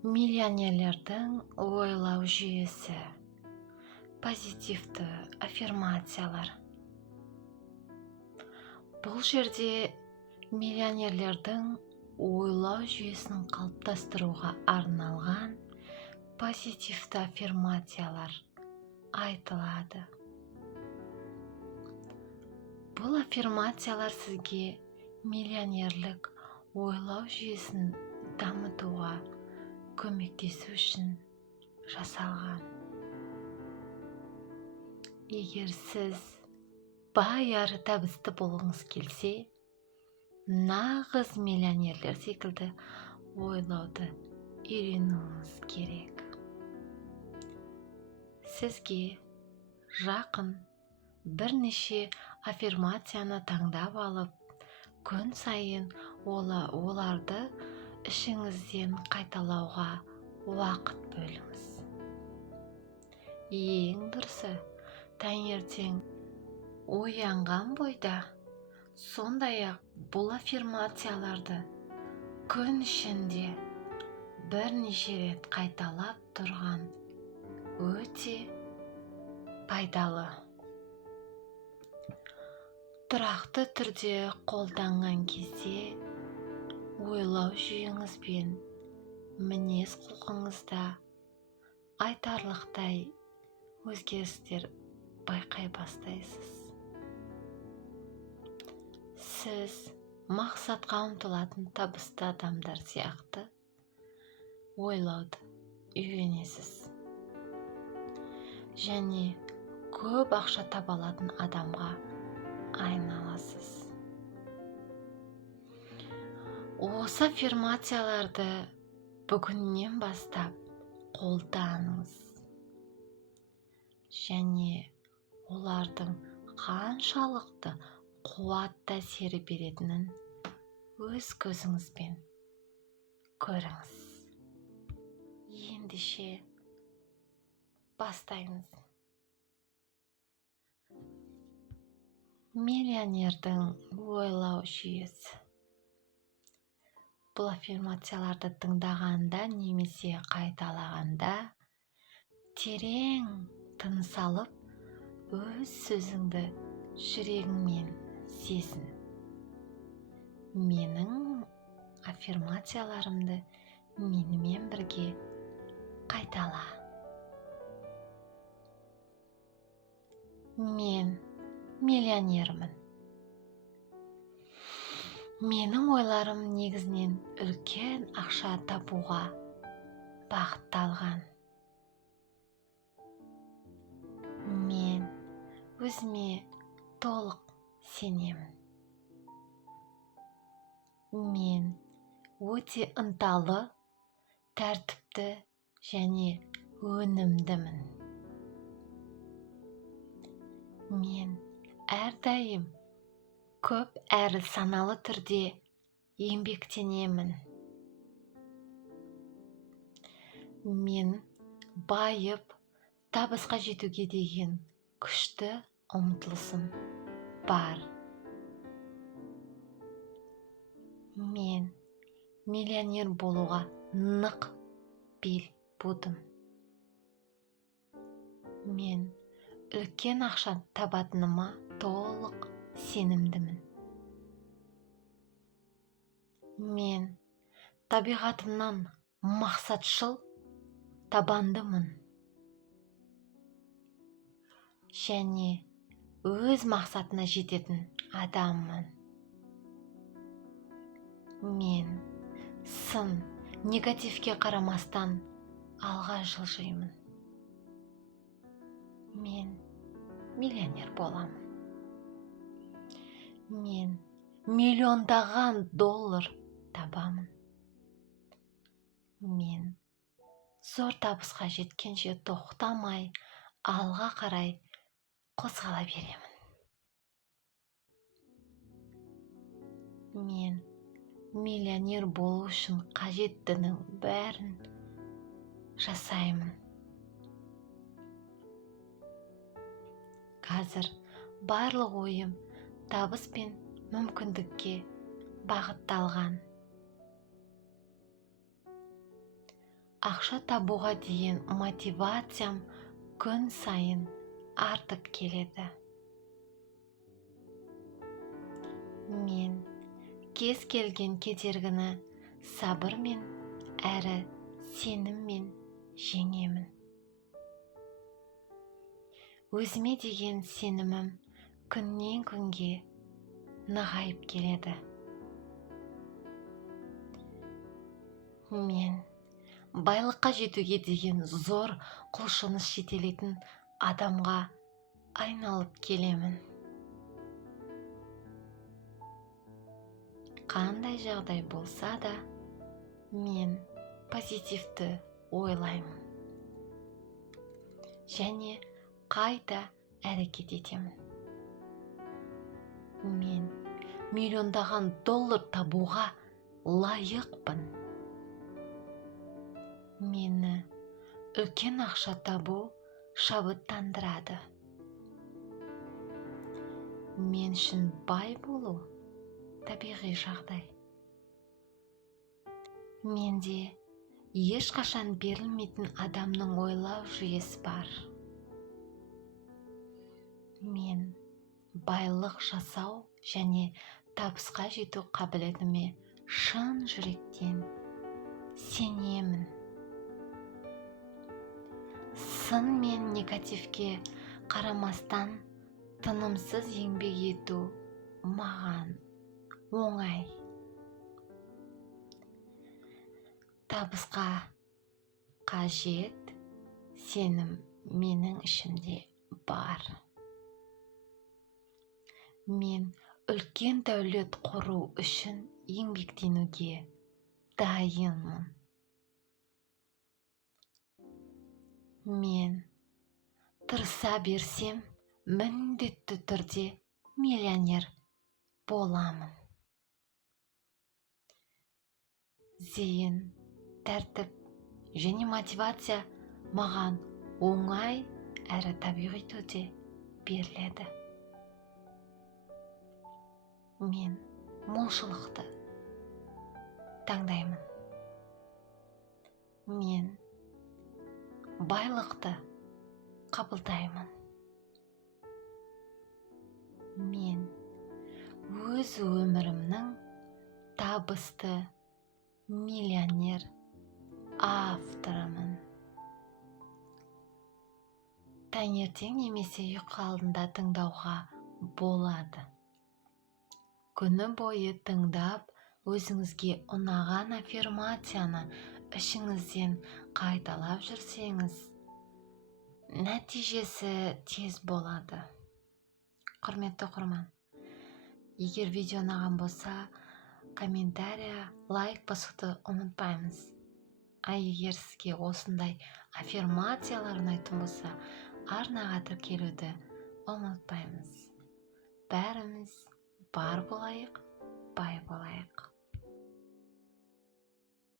Миллионерлердің ойлау жүйесі. Позитивті аффирмациялар. Бұл жерде миллионерлердің ойлау жүйесін қалыптастыруға арналған позитивті аффирмациялар айтылады. Бұл аффирмациялар сізге миллионерлік ойлау жүйесін дамытуға көмектесу үшін жасалған. Егер сіз бай әрі табысты болғыңыз келсе, нағыз миллионерлер секілді ойлауды үйренуіңіз керек. Сізге жақын бірнеше аффирмацияны таңдап алып, күн сайын оларды ішіңізден қайталауға уақыт бөліңіз. Ең дұрысы, таңертең оянған бойда, сондай-ақ бұл аффирмацияларды күн ішінде бірнеше рет қайталап тұрған өте пайдалы. Тұрақты түрде қолданған кезде ойлау жүйеңіз бен мінез құлқыңызда айтарлықтай өзгерістер байқай бастайсыз. Сіз мақсатқа ұмтылатын табысты адамдар сияқты ойлауды үйренесіз. Және көп ақша таба алатын адамға айналасыз. Осы аффирмацияларды бүгіннен бастап қолданыңыз. Және олардың қаншалықты қуатты әсері беретінін өз көзіңізбен көріңіз. Ендеше бастаймыз. Миллионердің ойлау жүйесі. Бұл аффирмацияларды тыңдағанда немесе қайталағанда терең тыныс алып, өз сөзіңді жүрегіңмен сезін. Менің аффирмацияларымды менімен бірге қайтала. Мен миллионермін. Менің ойларым негізінен үлкен ақша табуға бағытталған. Мен өзіме толық сенемін. Мен өте ынталы, тәртіпті және өнімдімін. Мен әрдайым көп әрі саналы түрде еңбектенемін. Мен байып, табысқа жетуге деген күшті ұмтылысым бар. Мен миллионер болуға нық бел будым. Мен үлкен ақша табатыныма толық сенімдімін. Мен табиғатымнан мақсатшыл, табандымын. Және өз мақсатына жететін адаммын. Мен сын, негативке қарамастан алға жылжимын. Мен миллионер боламын. Мен миллиондаған доллар табамын. Мен зор табысқа жеткенше тоқтамай, алға қарай қозғала беремін. Мен миллионер болу үшін қажеттінің бәрін жасаймын. Қазір барлық ойым табыс пен мүмкіндікке бағытталған. ақша табуға деген мотивациям күн сайын артып келеді. Мен кез келген кедергіні сабырмен әрі сеніммен жеңемін. Өзіме деген сенімім күннен күнге нығайып келеді. Мен байлыққа жетуге деген зор құлшыныс жетелейтін адамға айналып келемін. Қандай жағдай болса да, мен позитивті ойлаймын. Және қайта әрекет етемін. Мен миллиондаған доллар табуға лайықпын. Мені үлкен ақша табу шабыттандырады. Мен үшін бай болу табиғи жағдай. Менде ешқашан берілмейтін адамның ойлау жүйесі бар. Мен байлық жасау және табысқа жету қабілетіме шын жүректен сенемін. Сын мен негативке қарамастан тынымсыз еңбек ету маған оңай. Табысқа қажет сенім менің ішімде бар. Мен үлкен дәулет құру үшін еңбектенуге дайынмын. Мен тырыса берсем, міндетті түрде миллионер боламын. Зейін, тәртіп және мотивация маған оңай әрі табиғи түрде беріледі. Мен молшылықты таңдаймын. Мен байлықты қабылдаймын. Мен өз өмірімнің табысты миллионер авторымын. Таңертең немесе ұйқы алдында тыңдауға болады. Күні бойы тыңдап, өзіңізге ұнаған аффирмацияны ішіңізден қайталап жүрсеңіз, нәтижесі тез болады. Құрметті оқырман, егер видео ұнаған болса, комментария, лайк басуды ұмытпаймыз. Егер сізге осындай аффирмациялар ұнайтын болса, арнаға тіркелуді ұмытпаймыз. Бәріміз бар болайық, бай болайық.